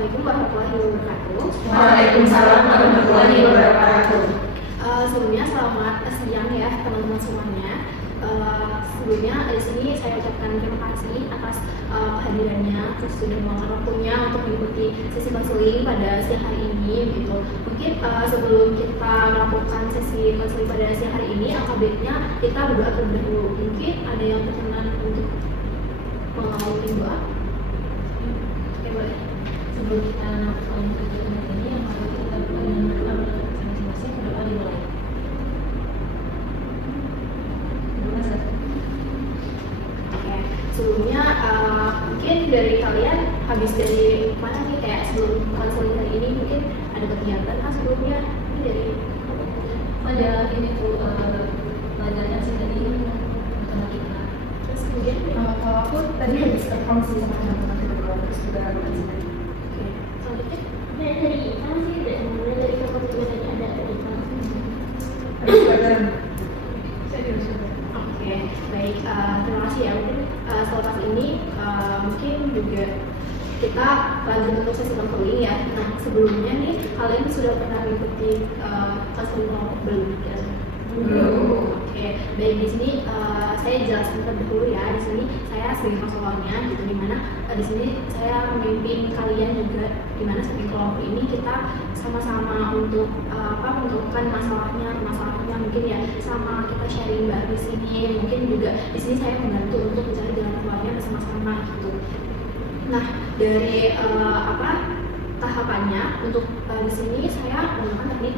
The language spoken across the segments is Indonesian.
Assalamualaikum warahmatullahi wabarakatuh. Waalaikumsalam warahmatullahi wabarakatuh. Sebelumnya selamat siang ya teman-teman semuanya. Sebelumnya di sini saya ucapkan terima kasih atas kehadirannya, terus sudah meluangkan waktunya untuk mengikuti sesi konseling pada siang hari ini gitu. Mungkin sebelum kita melakukan sesi konseling pada siang hari ini, alangkah baiknya kita berdoa terlebih dahulu. Mungkin ada yang berkenan untuk mengawali doa? Oke, boleh. Sebelum kita melakukan kegiatan ini, yang harus kita berdoa dengan berdoa masing-masing, berdoa dimulai. Oke, sebelumnya mungkin dari kalian habis dari mana nih, kayak sebelum konseling hari ini mungkin ada kegiatan sebelumnya ini dari Ada ini tuh pelajaran sih tadi matematika. terus kemudian Kalau aku tadi habis konseling sama teman-teman berdua, terus juga makan siang. oke, selanjutnya Dari ikan sih, mulai dari kapan juga tadi ada ikan. Habis pelajaran. Saya juga sudah. oke, baik, terima kasih ya. Mungkin selepas ini mungkin juga kita lanjut untuk sesi konseling ya. Nah, sebelumnya nih kalian sudah pernah mengikuti konseling kelompok belum? Ya? Belum. Oke, baik, di sini saya jelaskan terlebih dahulu ya. Di sini saya sebagai konselornya gitu, dimana di sini saya memimpin kalian juga, dimana sebagai kelompok ini kita sama-sama untuk menentukan masalahnya mungkin ya, sama kita sharing bareng di sini. Mungkin juga di sini saya membantu untuk mencari jalan keluarnya bersama-sama gitu. Nah, dari tahapannya untuk di sini saya menggunakan teknik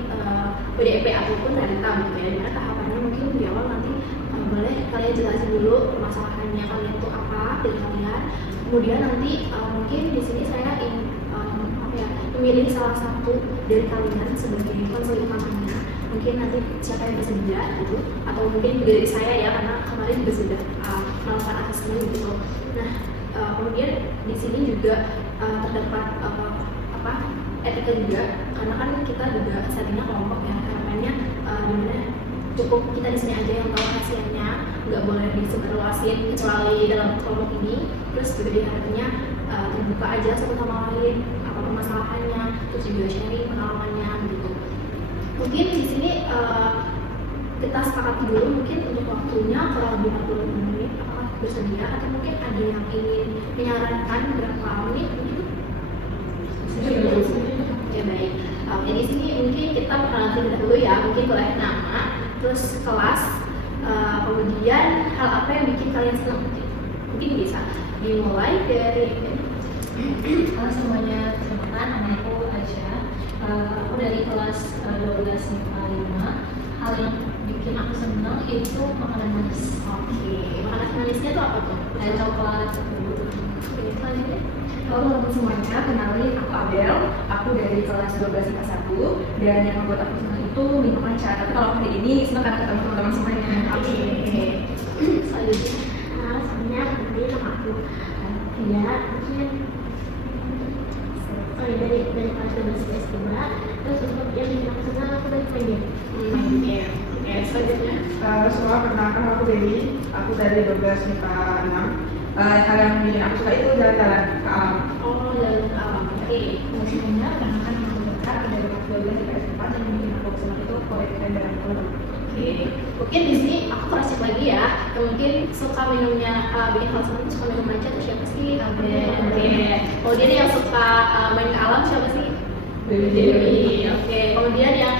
PDP ataupun renta gitu ya. Dimana tahapannya mungkin di awal nanti boleh kalian jelasin dulu permasalahannya kalian itu apa dari kalian. Kemudian nanti mungkin di sini saya memilih salah satu dari kalian sebagai konseling utamanya. Mungkin nanti siapa yang bersedia gitu, atau mungkin juga dari saya ya, karena kemarin juga sudah melakukan asesmen gitu. Nah, kemudian di sini juga terdapat etika juga, karena kan kita juga settingnya kelompok ya, harapannya dimana cukup kita di sini aja yang tahu hasilnya, nggak boleh disebarluasin kecuali dalam kelompok ini. Terus juga diharapnya terbuka aja satu sama lain apa permasalahannya, terus juga sharing pengalamannya gitu. Mungkin di sini kita sepakati dulu mungkin untuk waktunya kurang lebih 40 menit, apakah bersedia atau mungkin ada yang ingin menyarankan berapa menit begitu? Ya baik. Oke, di sini mungkin kita perkenalan terlebih dahulu ya, mungkin boleh nama, terus kelas, kemudian hal apa yang bikin kalian senang mungkin bisa dimulai dari Halo semuanya, kesempatan namaku Aisyah. Aku dari kelas 12 MIPA 5. Hal yang bikin aku senang itu makanan manis. Oke, makanan manisnya tuh apa tuh? Kayak coklat. Oke, selanjutnya. Halo teman-teman semuanya, kenalin aku Abel. Aku dari kelas 12 IPA 1. Dan yang membuat aku senang itu minum matcha. Tapi kalau hari ini senang karena ketemu teman-teman semuanya. Oke, selanjutnya. Sebenarnya tadi nama aku ya mungkin dari kelas 12 kelas 2. Terus untuk yang bikin aku senang, aku dari main game. Oke, selanjutnya. Halo semua, perkenalkan aku Dewi. Aku dari 12 IPA 6. Hal yang bikin aku suka itu jalan-jalan ke alam. Oh, jalan ke alam. Oke. Semuanya, perkenalkan aku Dekat dari kelas 12 IPA 4. Yang bikin aku senang itu poetry dan film. Oke, mungkin di sini aku cross check lagi ya. Yang mungkin suka minumnya bikin hal senang suka minum matcha tuh siapa sih? Oke. Kemudian yang suka main ke alam siapa sih? Dewi. Oke. Kemudian yang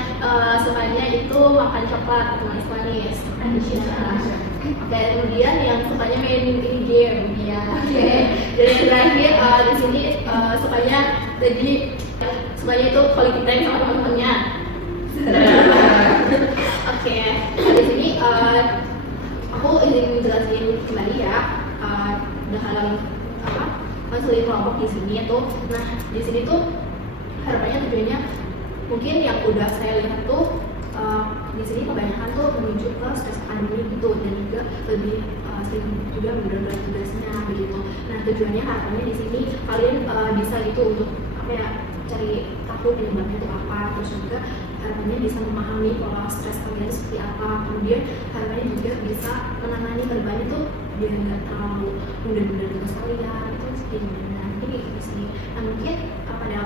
sukanya itu makan coklat atau manis-manis. Aisyah. Oke. Kemudian yang sukanya main game. Ya. Oke. Dan yang terakhir di sini sukanya sukanya itu quality time sama teman-temannya. Oke, di sini aku ingin menjelaskan kembali ya dalam konseling kelompok di sini itu. Nah, di sini tuh harapannya tujuannya mungkin yang udah saya lihat tuh di sini kebanyakan tuh menuju ke stress academy gitu, dan juga lebih sering juga benar-benar tugasnya begitu. Nah, tujuannya harapannya di sini kalian bisa gitu untuk cari tahu penyebabnya itu apa, terus juga harapannya bisa memahami pola stres kalian seperti apa, kemudian harapannya juga bisa menangani korban itu biar nggak terlalu mudah-mudah terus kalian itu seperti gimana nanti di sini. Nah, mungkin pada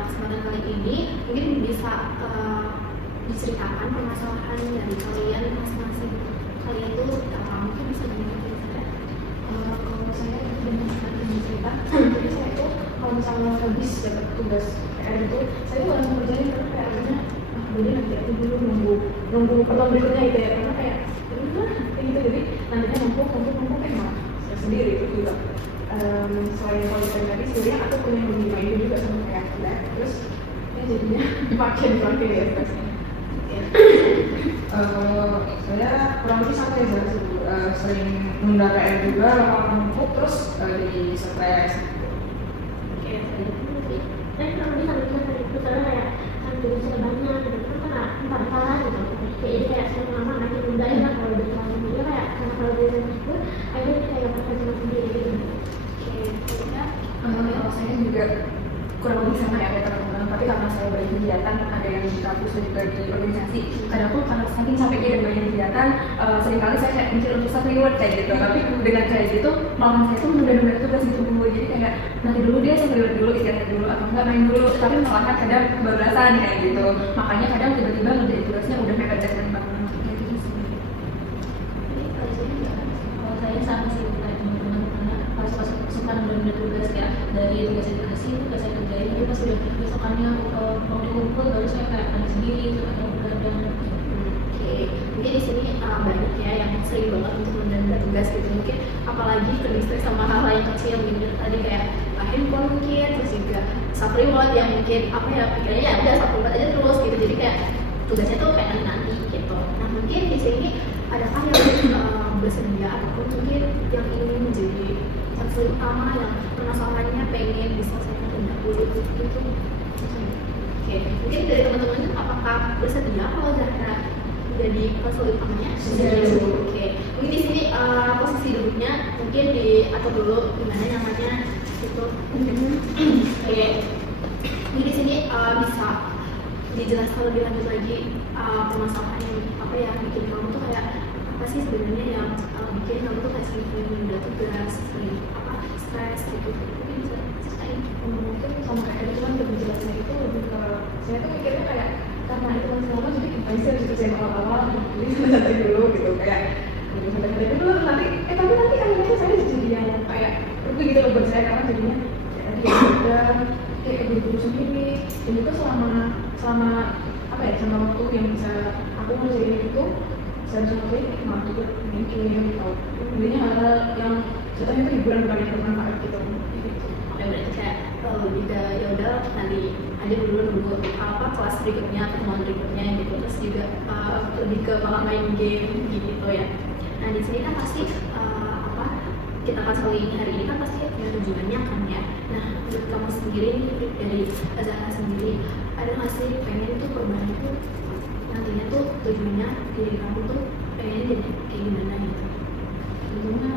misalnya habis dapat tugas PR itu, saya tuh langsung kerjain karena kayak akhirnya jadi nanti aku dulu nunggu pertemuan berikutnya gitu ya, karena kayak kayak gitu, jadi nantinya numpuk malah saya sendiri itu juga. Selain kualitas tadi sebenarnya aku punya lima itu juga sama kayak lab, terus ya jadinya makin ya stresnya. Kalau saya kurang lebih sama ya, sering nunda PR juga, lama numpuk, terus jadi stres. Kalau bisa tadi itu kayak kan tugasnya banyak gitu kan entar gitu. Jadi kayak saya lama nanti tunda ya kalau udah terlalu dia kayak karena kalau dia tersebut akhirnya kita nggak pernah cuma sendiri gitu. Kalau saya juga kurang lebih sama ya kayak teman-teman, tapi karena saya banyak kegiatan, ada yang di kampus dan juga di organisasi, kadang pun karena saking capeknya dan banyak kegiatan, seringkali saya kayak mikir untuk self reward kayak gitu, tapi dengan kayak gitu malahan saya tuh menunda tugas gitu dulu, jadi kayak nanti dulu dia self reward dulu, istirahat dulu, atau enggak main dulu, tapi malahan kadang kebablasan kayak gitu, makanya kadang tiba-tiba ngerjain tugasnya udah mepet deadline banget kayak gitu sih. Kalau saya sama sih kayak teman-teman, karena pas suka nunda tugas ya, dari tugas yang dikasih itu saya kerjain, tapi pas udah besokannya mau dikumpul baru saya kayak panik sendiri itu atau begadang. Mungkin di sini banyak ya yang sering banget untuk menunda tugas gitu, mungkin apalagi terdistract sama hal-hal yang kecil mungkin tadi kayak handphone mungkin, terus juga self reward yang mungkin apa ya pikirnya ya udah self reward aja terus gitu, jadi kayak tugasnya tuh kayak nanti gitu. Nah mungkin di sini adakah yang bersedia ataupun mungkin yang ingin menjadi saksi utama yang permasalahannya pengen diselesaikan terlebih dahulu gitu. Oke, mungkin dari teman-teman apakah bersedia kalau Zahra jadi konsul utamanya? Oke, mungkin di sini posisi duduknya mungkin diatur dulu gimana nyamannya gitu. Oke, mungkin di sini bisa dijelaskan lebih lanjut lagi permasalahan yang apa ya bikin kamu tuh kayak apa sih sebenarnya yang bikin kamu tuh kayak sering menunda tugas, sering apa stres gitu. Mungkin bisa ceritain. Mungkin sama kayak cuman lebih jelasnya itu lebih ke saya tuh mikirnya kayak karena itu masih lama jadi kita bisa saya awal-awal jadi santai dulu gitu kayak jadi santai dulu nanti tapi nanti akhirnya saya jadi yang kayak pergi gitu loh buat saya karena jadinya kayak udah kayak buru-buru sendiri dan juga selama apa ya selama waktu yang bisa aku ngerjain itu saya harus ngerjain malah juga mikir atau intinya hal-hal yang contohnya itu hiburan bukan yang bermanfaat gitu. Oke, berarti kayak juga ya udah nanti aja dulu nunggu apa kelas berikutnya, pertemuan berikutnya gitu, terus juga lebih ke malah main game gitu ya. Nah di sini kan pasti apa kita konseling hari ini kan pasti ada tujuannya kan ya. Nah menurut kamu sendiri nih dari Zahra sendiri ada nggak sih pengen tuh perubahan itu nantinya tuh tujuannya diri kamu tuh pengen jadi kayak gimana gitu? Tentunya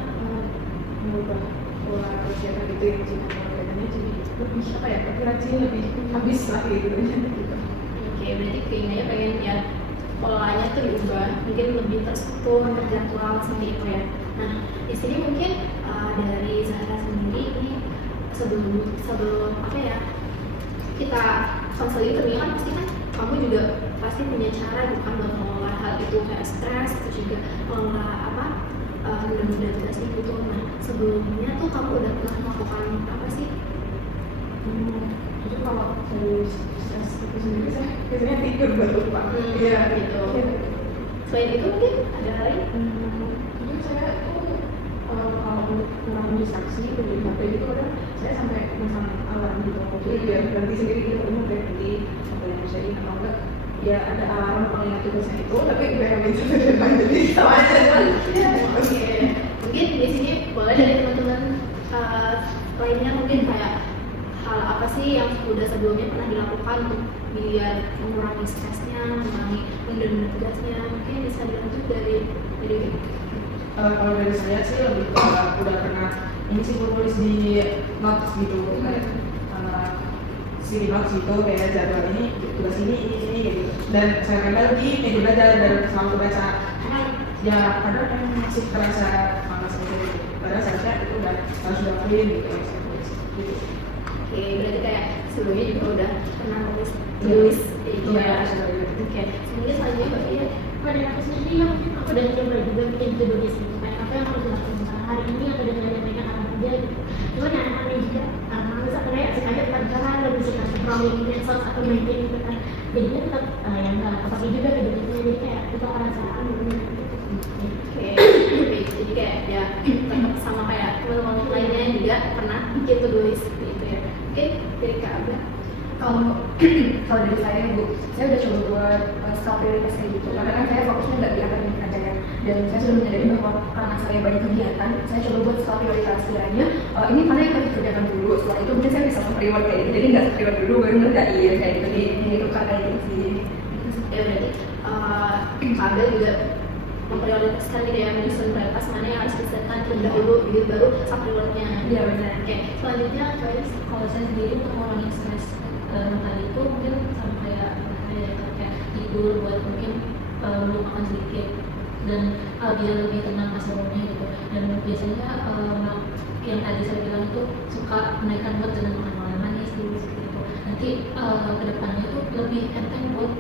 mengubah pola kegiatan itu yang cuma kegiatannya jadi lebih apa ya lebih rajin, lebih habis lah gitu. Oke, berarti keinginannya pengen ya polanya tuh diubah, mungkin lebih terstruktur, terjadwal seperti itu ya. Nah, di sini mungkin dari Zahra sendiri ini sebelum apa ya kita konseling ternyata kan pasti kan kamu juga pasti punya cara bukan buat mengolah hal itu kayak stres, terus juga mengolah apa mudah-mudahan tugas itu tuh. Nah, sebelumnya tuh kamu udah pernah melakukan apa sih? Jadi kalau dari stres itu sendiri saya biasanya tidur baru pak. Iya gitu. Selain itu mungkin ada hal lain? Jadi saya tuh kalau untuk mengurangi distraksi dari HP itu kadang saya sampai masang alarm gitu. Jadi biar berhenti sendiri gitu, udah berhenti sampai yang bisa atau enggak ya ada alarm pengingat tugasnya itu, tapi biar nggak bisa depan jadi sama aja kan. Oke, mungkin di sini boleh dari teman-teman lainnya mungkin kayak hal apa sih yang udah sebelumnya pernah dilakukan untuk biar mengurangi stresnya, mengurangi menunda tugasnya, mungkin bisa dilanjut dari Kalau dari saya sih lebih ke udah pernah ini sih tulis di notes gitu kayak di notes gitu kayak jadwal ini tugas ini gitu, dan saya kadang di meja belajar dan selalu baca karena ya kadang kan masih terasa malas gitu, padahal seharusnya itu udah harus dilakuin gitu. Oke, berarti kayak sebelumnya juga udah pernah tulis Itu ya Oke, mungkin selanjutnya Mbak Fia. Pada aku sendiri ya mungkin aku udah coba juga bikin to-do list gitu kayak apa yang harus dilakukan misalnya hari ini atau dengan yang pengen akan kerja gitu. Cuman yang aneh juga masa kayak scrolling medsos atau main game gitu kan, jadinya tetap yang nggak kepake juga kayak gitu, jadi kayak tetap rasa Oke, jadi kayak ya tetap sama kayak teman-teman lainnya yang juga pernah bikin to-do list gitu ya. Oke, dari Kak Abra. Kalau dari saya Bu, saya udah coba buat skala prioritas kayak gitu, karena kan saya fokusnya nggak di akademik aja ya, dan saya sudah menyadari bahwa karena saya banyak kegiatan, saya coba buat skala prioritas kiranya ini mana yang harus dikerjakan dulu, setelah itu mungkin saya bisa reward kayak gitu, jadi nggak reward dulu baru ngerjain kayak gitu, jadi itu kayak gitu sih. Ya berarti Kak Abra juga memprioritaskan gitu ya, menyusun prioritas mana yang harus diselesaikan terlebih dahulu, gitu baru sama rewardnya. Iya benar. Oke, selanjutnya guys. Kalau saya sendiri untuk orang yang stres mental itu mungkin sama kayak tidur buat mungkin melupakan sedikit dan biar lebih tenang hasilnya gitu. Dan biasanya yang tadi saya bilang itu suka menaikkan mood dengan makan malam manis dulu seperti itu. Nanti kedepannya itu lebih enteng buat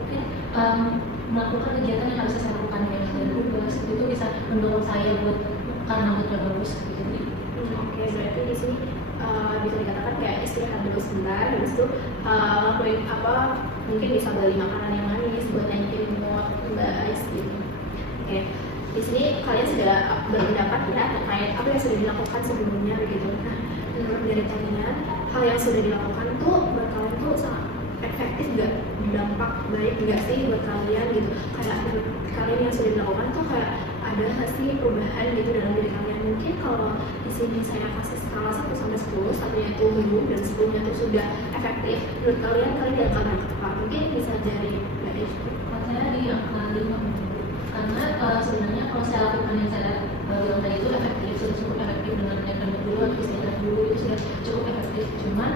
melakukan kegiatan yang harus saya lakukan kayak misalnya tugas itu bisa mendorong saya buat karena moodnya bagus gitu. Oke, berarti di sini bisa dikatakan kayak istirahat dulu sebentar, habis itu lakuin apa, mungkin bisa beli makanan yang manis buat naikin mood guys gitu. Oke, di sini kalian sudah berpendapat ya terkait apa yang sudah dilakukan sebelumnya begitu. Nah, menurut dari kalian hal yang sudah dilakukan tuh buat kalian tuh sangat efektif gak, berdampak baik gak sih buat kalian gitu, kayak menurut kalian yang sudah dilakukan tuh kayak ada nggak sih perubahan gitu dalam diri kalian? Mungkin kalau di sini saya kasih skala 1 sampai 10, satunya itu belum dan 10-nya itu sudah efektif. Menurut kalian di angka berapa? Mungkin bisa dari Mbak Devi. Kalau saya di angka 5 karena sebenarnya kalau saya lakukan yang saya bilang tadi itu efektif, sudah cukup efektif dengan menaikkan dulu atau istirahat dulu itu sudah cukup efektif. Cuman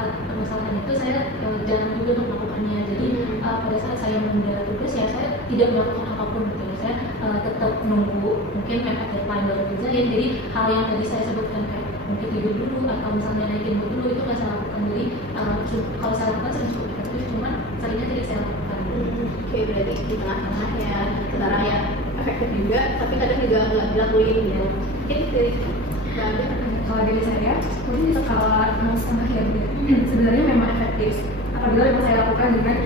permasalahan itu saya jarang juga untuk melakukannya. Jadi pada saat saya menunda tugas ya saya tidak melakukan apapun gitu. Saya tetap nunggu mungkin mepet deadline baru kerjain. Jadi hal yang tadi saya sebutkan kayak mungkin tidur dulu atau misalnya naikin mood dulu itu nggak saya lakukan. Jadi kalau saya lakukan sering cukup efektif, cuman seringnya tidak saya lakukan. Oke, berarti di tengah-tengah ya antara ya efektif juga, tapi kadang juga nggak dilakuin gitu. Mungkin dari Kalau dari saya, mungkin di skala 0 sama ya, sebenarnya memang efektif apabila memang saya lakukan dengan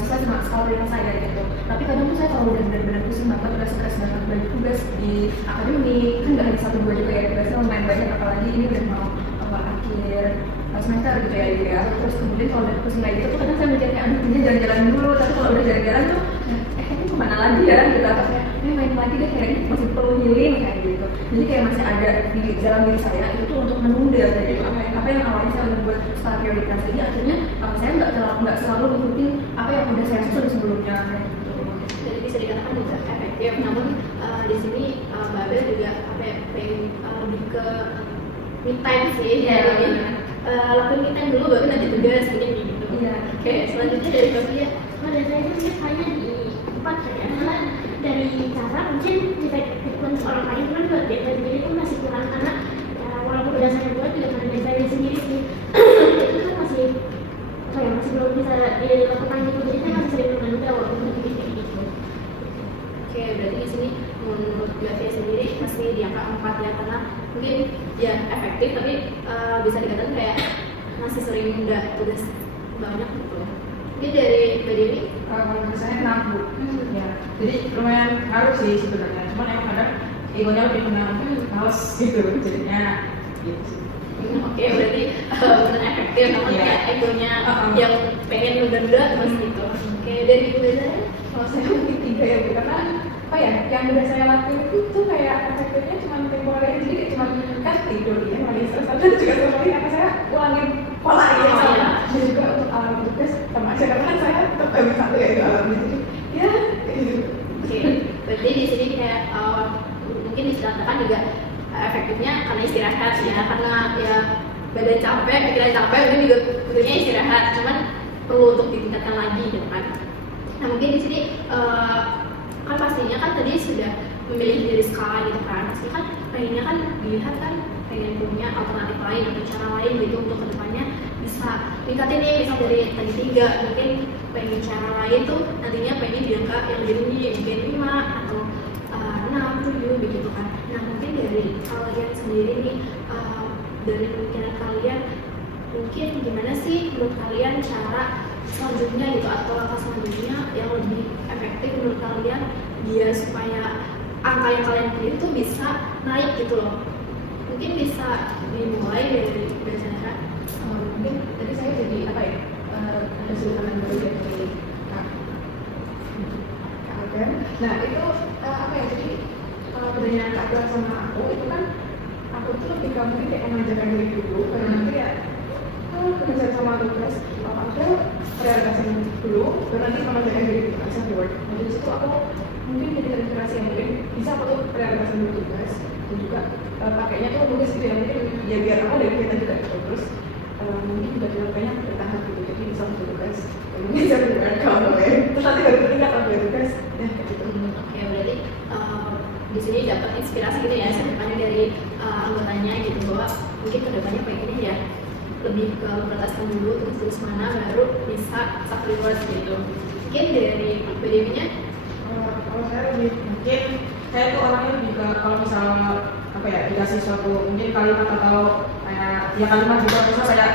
sesuai sama skala prioritas saya gitu. Tapi kadang tuh saya kalau udah benar-benar pusing banget, udah stres banget, banyak tugas di akademik, kan nggak hanya 1-2 juga ya, tugasnya lumayan banyak, apalagi ini udah mau akhir semester gitu ya. Terus kemudian kalau udah pusing kayak gitu tuh kadang saya mikirnya aduh ini jalan-jalan dulu, tapi kalau udah jalan-jalan tuh ini kemana lagi ya gitu, atau kayak main lagi deh, kayaknya masih perlu healing kayak gitu. Jadi kayak masih ada di dalam diri saya itu tuh untuk menunda kayak gitu, apa yang awalnya saya udah buat skala prioritas, jadi akhirnya saya nggak selalu ngikutin apa yang udah saya susun sebelumnya kayak gitu. jadi bisa dikatakan juga efektif, namun di sini Mbak Abel juga pengen lebih ke me time sih ya, lakuin me time dulu baru nanti tugas mungkin gitu. Iya. Oke, selanjutnya dari Sofia. Kalau dari saya itu hanya di 4 ya, karena dari cara mungkin bisa influence orang lain, cuman buat diri sendiri itu masih kurang, karena ya, walaupun udah saya buat juga karena dari saya sendiri sih itu kan masih masih belum bisa dilakukan gitu, jadi saya masih sering menunda walaupun lebih kayak gitu. Oke, berarti di sini menurut Mbak Fia sendiri masih di angka 4 ya, karena mungkin ya efektif tapi bisa dikatakan kayak masih sering nunda tugas banyak gitu. Mungkin dari Mbak Dewi. Kalau menurut saya 6 Bu. Ya, jadi lumayan ngaruh sih sebenarnya, cuman emang kadang egonya lebih kena males gitu jadinya gitu sih. Oke, berarti benar efektif, namun Iya. kayak egonya yang pengen nunda-nunda terus gitu. Oke, dari Ibu Beza. Kalau saya mungkin 3 ya Bu, karena apa ya, yang udah saya lakuin itu tuh kayak efektifnya cuma temporer, jadi kayak cuma kan tidur ya, malah stres aja juga kembali, karena saya ulangin pola yang sama. Dan juga untuk alam tugas sama aja, karena kan saya tetap gak bisa tuh ya itu alam itu. Ya, kayak gitu. Oke, berarti di sini kayak mungkin dikatakan juga efektifnya karena istirahat ya, karena ya badan capek, pikiran capek, mungkin juga butuhnya istirahat, cuman perlu untuk ditingkatkan lagi gitu kan. Nah mungkin di sini kan pastinya kan tadi sudah memilih dari skala gitu kan, pasti kan pengennya kan dilihat kan pengen punya alternatif lain atau cara lain gitu untuk kedepannya bisa tingkatin nih, misal dari tadi 3 mungkin pengen cara lain tuh nantinya pengen di angka yang lebih tinggi, mungkin 5 atau 6, 7 begitu kan. Nah mungkin dari kalian sendiri nih dari pemikiran kalian mungkin gimana sih menurut kalian cara selanjutnya gitu atau langkah selanjutnya yang lebih efektif menurut kalian biar supaya angka yang kalian pilih itu bisa naik gitu loh. Mungkin bisa dimulai dari Sarah. Mungkin tadi saya jadi apa ya, ada sudut pandang baru dari Kak Alden. Nah itu apa ya, jadi kalau pertanyaan Kak Alden sama aku itu kan aku tuh lebih ke mungkin kayak memanjakan diri dulu, karena nanti ya kerja sama tugas ada realisasinya dulu, dan nanti memanjakan diri gitu kan, reward. Nah dari situ aku mungkin jadi terinspirasi yang mungkin bisa aku tuh realisasi dulu tugas dan juga pakainya tuh nulis gitu ya, mungkin ya biar apa dari kita juga gitu. Terus mungkin juga dilakukannya bertahap gitu, jadi bisa untuk tugas mungkin bisa dengan kamu ya, terus nanti baru tingkat kalau tugas ya kayak gitu. Oke, berarti di sini dapat inspirasi gitu ya sebenarnya dari anggotanya gitu, bahwa mungkin kedepannya pengennya ya lebih ke memprioritaskan dulu terus mana baru bisa self reward gitu. Mungkin dari PDB-nya Kalau saya lebih mungkin saya tuh orangnya lebih ke kalau misalnya apa ya dikasih suatu mungkin kalimat atau kayak ya kalimat juga misalnya kayak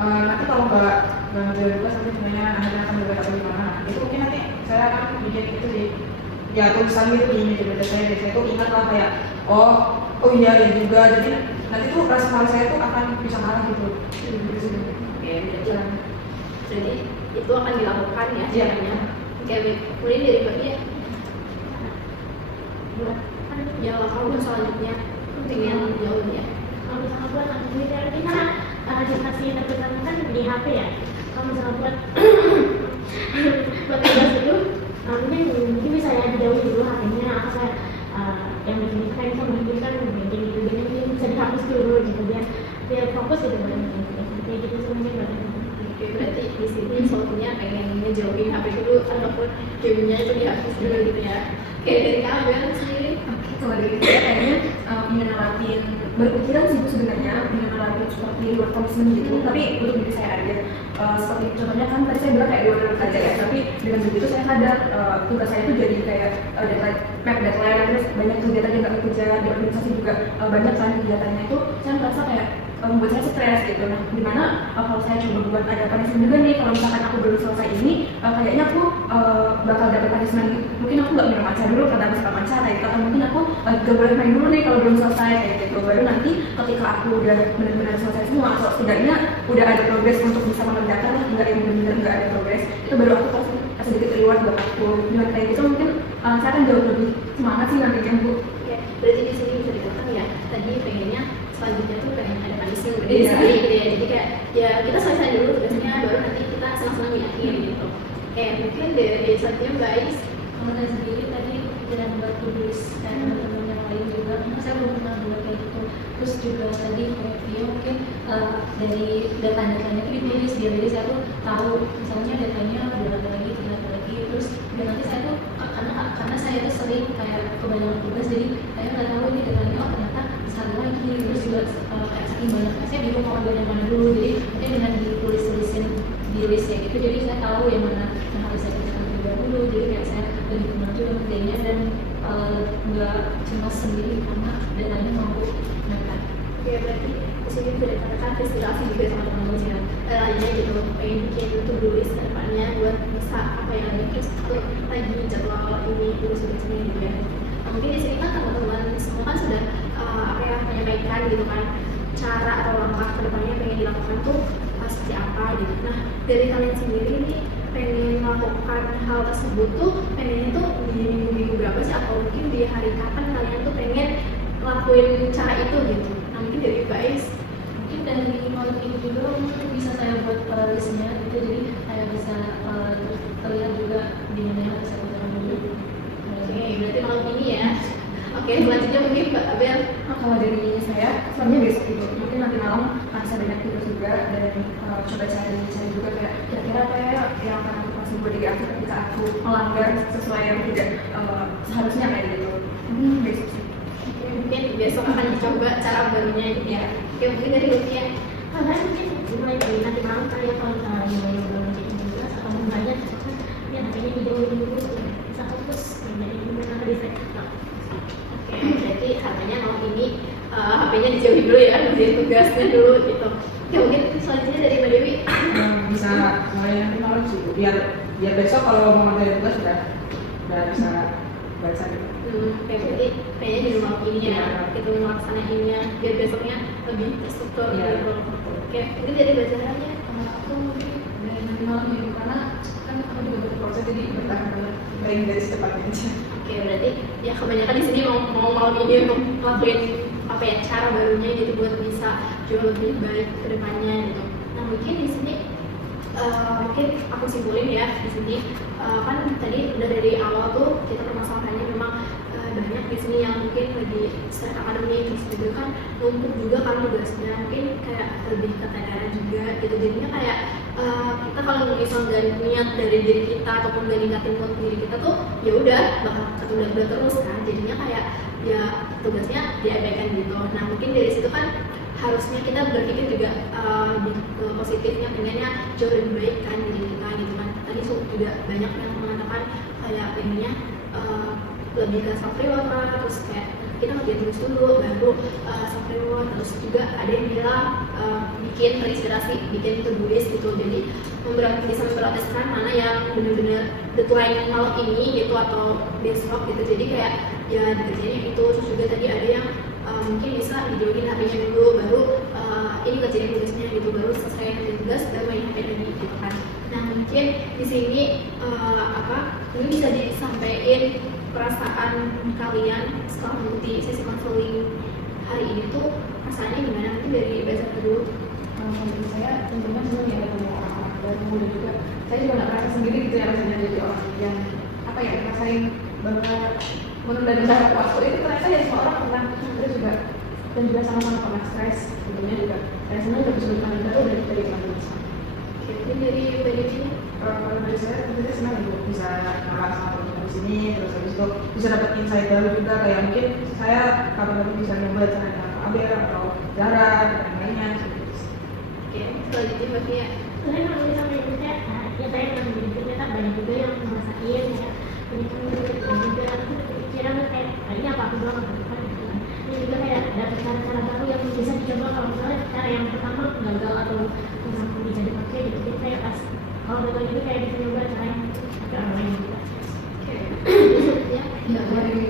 nanti kalau nggak ngerjain tugas nanti sebenarnya akhirnya akan berbeda atau gimana, itu mungkin nanti saya akan bikin itu sih ya tulisan gitu di meja saya, biasanya tuh ingat lah kayak oh iya ya juga, jadi nanti tuh rasa malas saya tuh akan bisa kalah gitu. Oke, jadi itu akan dilakukan ya Iya. caranya. Oke, kemudian dari Mbak Dia, ya kalau selanjutnya pengen jauh ya. Kalau misalnya buat aktivitas ini kan distraksi yang terutama kan di HP ya. Kalau misalnya buat buat tugas itu mungkin bisa ya dijauhi dulu HP-nya, apa kayak yang bikin kita bisa menghidupkan mungkin gitu, jadi mungkin bisa dihapus dulu gitu biar fokus gitu kayak gitu semuanya. Oke, berarti di sini solusinya pengen ngejauhin HP dulu ataupun gamenya itu dihapus dulu gitu ya. Oke, dari kalian sendiri. Oke, kalau dari saya kayaknya ingin nerapin, berpikiran sih sebenarnya ingin nerapin seperti work commitment gitu, tapi untuk diri saya aja. Seperti contohnya kan tadi saya bilang kayak dua kerja ya, tapi dengan begitu saya sadar tugas saya itu jadi kayak deadline, terus banyak kegiatan yang nggak kekejar di organisasi juga banyak kan kegiatannya itu, saya merasa kayak membuat saya stres gitu. Nah, dimana kalau saya coba buat ada punishment juga nih, kalau misalkan aku belum selesai ini, kayaknya aku bakal dapat punishment. Mungkin aku nggak minum matcha dulu karena bisa matcha kayak gitu, atau mungkin aku gak boleh main dulu nih kalau belum selesai kayak gitu. Baru nanti ketika aku udah benar-benar selesai semua, atau setidaknya udah ada progres untuk bisa mengerjakan, nggak yang benar-benar nggak ada progres, itu baru aku kasih sedikit reward buat aku. Dengan kayak gitu mungkin saya akan jauh lebih semangat sih nantinya Bu. Oke, berarti di sini bisa dikatakan ya tadi pengennya selanjutnya tuh pengen ada punishment Iya. berdiri sendiri gitu ya. Jadi kayak ya kita selesai dulu tugasnya, baru nanti kita senang-senang di akhir gitu. Oke, mungkin dari selanjutnya guys. Kalau saya sendiri tadi tidak membuat tulis dan teman-teman yang lain juga, karena saya belum pernah buat kayak gitu. Terus juga tadi kayak dia mungkin dari data-datanya itu ditulis, jadi saya tuh tahu misalnya datanya berapa lagi, berapa lagi. Terus dan nanti saya tuh karena saya tuh sering kayak kebanyakan tugas, jadi saya nggak tahu ini datanya ternyata sekali lagi. Terus juga kayak saking banyaknya saya bingung mau ambil yang mana dulu. Jadi mungkin dengan ditulis-tulisin di listnya gitu, jadi saya tahu yang mana yang harus saya kerjakan terlebih dahulu. Jadi kayak saya lebih tenang juga kerjanya dan nggak cemas sendiri karena datanya mau mepet. Oke, berarti di sini bisa dikatakan inspirasi juga sama teman-teman yang lainnya gitu, pengen bikin YouTube dulu ke depannya buat bisa apa yang ada, terus tuh lagi jadwal ini terus tugasnya gitu ya. Nah, mungkin di sini kan teman-teman semua kan sudah apa ya menyampaikan gitu kan cara atau langkah kedepannya pengen dilakukan tuh seperti apa gitu. Nah, dari kalian sendiri nih pengen melakukan hal tersebut tuh pengennya tuh di minggu berapa sih, atau mungkin di hari kapan kalian tuh pengen lakuin cara itu gitu. Nah, mungkin dari guys Mungkin dari malam ini juga mungkin bisa saya buat listnya gitu, jadi saya bisa terlihat juga di mana yang harus saya kerjakan dulu. oke, berarti malam ini ya. Oke, selanjutnya mungkin Mbak Abel. Kalau dari saya, sebenarnya besok gitu. Mungkin nanti malam saya banyak tugas juga dan coba cari juga kayak kira-kira apa ya yang akan aku kasih buat diri aku ketika aku melanggar sesuai yang tidak seharusnya kayak gitu. Besok sih. Oke, mungkin besok akan dicoba cara barunya gitu ya. Oke, mungkin dari Lucia. Karena mungkin mulai dari nanti malam kali ya, kalau misalnya mulai belum jadi tugas atau banyak misalkan ya nantinya dijauhin dulu bisa fokus jadi benar di Oke, berarti katanya malam ini HP-nya dijauhi dulu ya, kerjain tugasnya dulu gitu. Oke, mungkin selanjutnya dari Mbak Dewi. Bisa mulai nanti malam sih biar besok kalau mau ngerjain tugas udah bisa baca gitu. Kayak berarti kayaknya di rumah ini ya, Iya. gitu melaksanainnya biar besoknya lebih terstruktur Iya. gitu. Oke, mungkin dari bacaannya Aku mungkin dari nanti malam minggu karena kan aku juga berproses jadi bertahan banget pengen dari secepatnya aja. Oke, berarti ya kebanyakan di sini mau malam ini untuk ngelakuin apa ya cara barunya gitu buat bisa jauh lebih baik ke depannya gitu. Nah mungkin di sini mungkin aku simpulin ya di sini kan tadi udah dari awal tuh kita permasalahannya memang banyak di sini yang mungkin lagi stres akademik terus juga kan numpuk juga kan tugasnya mungkin kayak lebih keteteran juga gitu jadinya kayak kita kalau misal nggak niat dari diri kita ataupun nggak ningkatin mood diri kita tuh ya udah bakal ketunda terus kan jadinya kayak ya tugasnya diabaikan gitu. Nah mungkin dari situ kan harusnya kita berpikir juga ke positifnya pengennya jauh lebih baik kan diri kita gitu kan. Tadi juga banyak yang mengatakan kayak pengennya lebih ke self reward lah, terus kayak kita ngerjain tugas dulu baru self reward, terus juga ada yang bilang bikin terinspirasi, bikin to-do list gitu, jadi bisa memprioritaskan mana yang benar-benar deadline malam ini gitu atau besok gitu, jadi kayak ya dikerjain itu. Terus juga tadi ada yang mungkin bisa dijauhin HP-nya dulu baru ini kerjain tugasnya gitu, baru selesai kerjain tugas baru main HP lagi gitu kan. Nah mungkin di sini ini bisa disampaikan perasaan kalian setelah mengikuti sesi konseling hari ini tuh perasaannya gimana? Mungkin dari Bazar dulu. Kalau dari saya tentunya senang ya ketemu orang-orang baru dan juga saya juga nggak merasa sendiri gitu ya rasanya jadi orang yang apa ya ngerasain bahwa menunda beberapa waktu itu ternyata ya semua orang pernah, terus juga dan juga sama-sama pernah stres tentunya juga saya senang udah bisa berteman baru dari teman-teman sama. Oke, mungkin dari Bazar ini. Kalau dari saya tentunya senang untuk bisa kenal sama teman-teman di sini, terus habis itu bisa dapat insight baru juga kayak mungkin saya kapan-kapan bisa nyoba caranya Abel atau Zara dan lainnya. Oke, selanjutnya Mbak Fia. Sebenarnya kalau kita Indonesia, ya saya yang di ternyata banyak juga yang ngerasain ya banyak yang juga aku kepikiran kayak ini apa aku doang atau bukan gitu kan. Ini juga kayak ada cara-cara baru yang bisa dicoba kalau misalnya cara yang pertama gagal atau kurang bisa dipakai gitu. Jadi kayak pas kalau gagal itu kayak bisa nyoba cara yang agak lain gitu. Oke. Ya. Ya, dari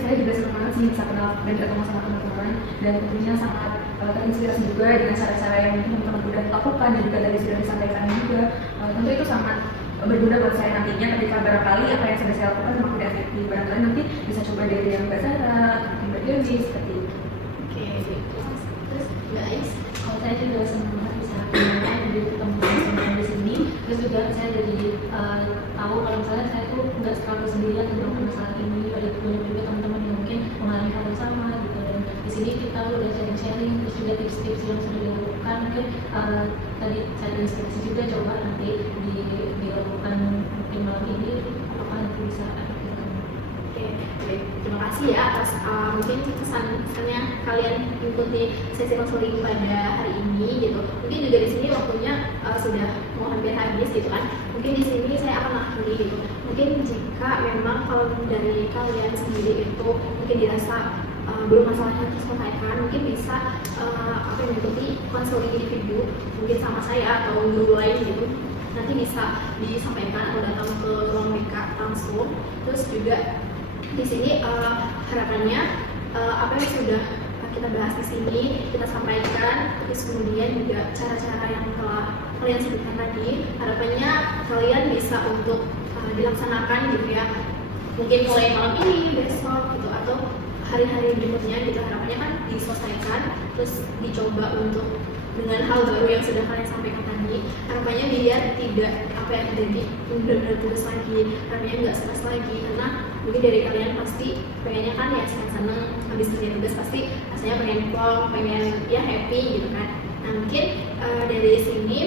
saya juga senang banget sih bisa kenal dan ketemu sama teman-teman dan tentunya sangat terinspirasi juga dengan cara-cara yang mungkin teman-teman udah lakukan dan juga tadi sudah disampaikan juga. Tentu itu sangat berguna buat saya nantinya ketika barangkali apa yang sudah saya lakukan memang tidak efektif, barangkali nanti bisa coba dari yang Mbak Zara, Mbak Dewi seperti itu. Oke, terus guys. Kalau saya juga senang banget bisa kenal jadi ketemu teman-teman di sini. Terus juga saya jadi tahu kalau misalnya saya tuh nggak selalu sendirian tentang masalah ini. Ada juga teman-teman yang mungkin mengalami hal yang sama gitu. Dan di sini kita udah sharing-sharing, terus juga tips-tips yang sudah dilakukan. Mungkin tadi saya inspirasi juga coba nanti dilakukan mungkin malam ini apakah nanti bisa efektif. Oke, baik. Terima kasih ya atas mungkin kesan-kesannya kalian mengikuti sesi konseling pada hari ini gitu. Mungkin juga di sini waktunya sudah mau hampir habis gitu kan. Mungkin di sini saya akan akhiri gitu. Mungkin jika memang kalau dari kalian sendiri itu mungkin dirasa belum masalahnya terselesaikan, mungkin bisa mengikuti konseling individu mungkin sama saya atau guru lain gitu. Nanti bisa disampaikan atau datang ke ruang BK langsung. Terus juga di sini harapannya apa yang sudah kita bahas di sini kita sampaikan, terus kemudian juga cara-cara yang telah kalian sebutkan tadi, harapannya kalian bisa untuk dilaksanakan gitu ya, mungkin mulai malam ini, besok gitu, atau hari-hari berikutnya gitu. Harapannya kan diselesaikan, terus dicoba untuk dengan hal baru yang sudah kalian sampaikan tadi. Harapannya biar tidak apa yang terjadi benar-benar terus lagi, harapannya nggak stres lagi, karena mungkin dari kalian pasti pengennya kan ya senang-senang habis kerja tugas pasti rasanya pengen plong, pengen ya happy gitu kan. Nah mungkin dari sini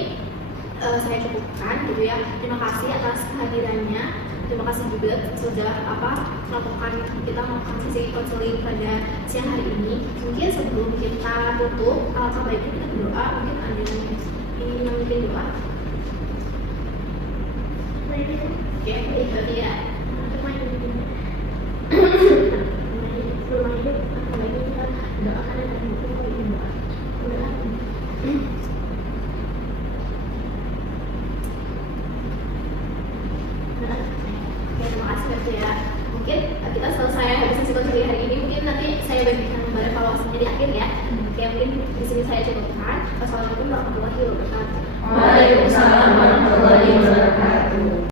saya cukupkan gitu ya. Terima kasih atas kehadirannya. Terima kasih juga sudah melakukan sesi konseling pada siang hari ini. Mungkin sebelum kita tutup, alangkah baiknya kita berdoa. Mungkin ada yang ingin memimpin doa. Oke, baik berarti ya. gitu ya. Mungkin kita selesai habis diskusi hari ini, mungkin nanti saya bagikan gambar evaluasinya di akhir ya. Oke, mungkin di sini saya cukupkan. Wassalamualaikum warahmatullahi wabarakatuh. Waalaikumsalam warahmatullahi wabarakatuh.